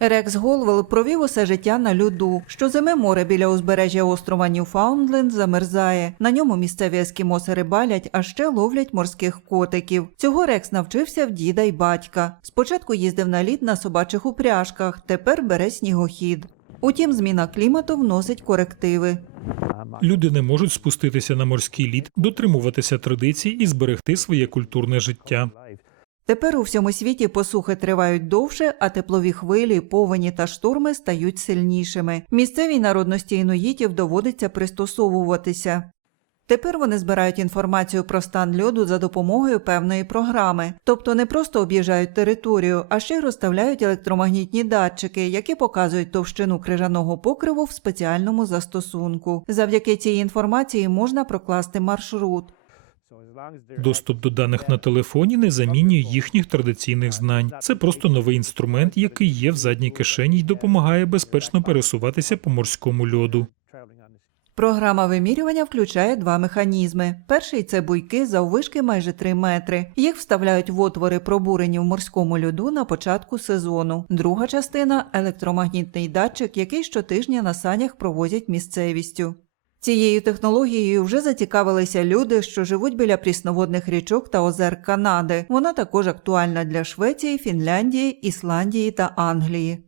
Рекс Голвел провів усе життя на льоду. Щозими море біля узбережжя острова Ньюфаундленд замерзає. На ньому місцеві ескімоси рибалять, а ще ловлять морських котиків. Цього Рекс навчився в діда й батька. Спочатку їздив на лід на собачих упряжках, тепер бере снігохід. Утім, зміна клімату вносить корективи. Люди не можуть спуститися на морський лід, дотримуватися традицій і зберегти своє культурне життя. Тепер у всьому світі посухи тривають довше, а теплові хвилі, повені та шторми стають сильнішими. Місцевій народності інуїтів доводиться пристосовуватися. Тепер вони збирають інформацію про стан льоду за допомогою певної програми, тобто не просто об'їжджають територію, а ще й розставляють електромагнітні датчики, які показують товщину крижаного покриву в спеціальному застосунку. Завдяки цій інформації можна прокласти маршрут. Доступ до даних на телефоні не замінює їхніх традиційних знань. Це просто новий інструмент, який є в задній кишені й допомагає безпечно пересуватися по морському льоду. Програма вимірювання включає два механізми. Перший це буйки заввишки майже 3 метри. Їх вставляють в отвори, пробурені в морському льоду на початку сезону. Друга частина електромагнітний датчик, який щотижня на санях провозять місцевістю. Цією технологією вже зацікавилися люди, що живуть біля прісноводних річок та озер Канади. Вона також актуальна для Швеції, Фінляндії, Ісландії та Англії.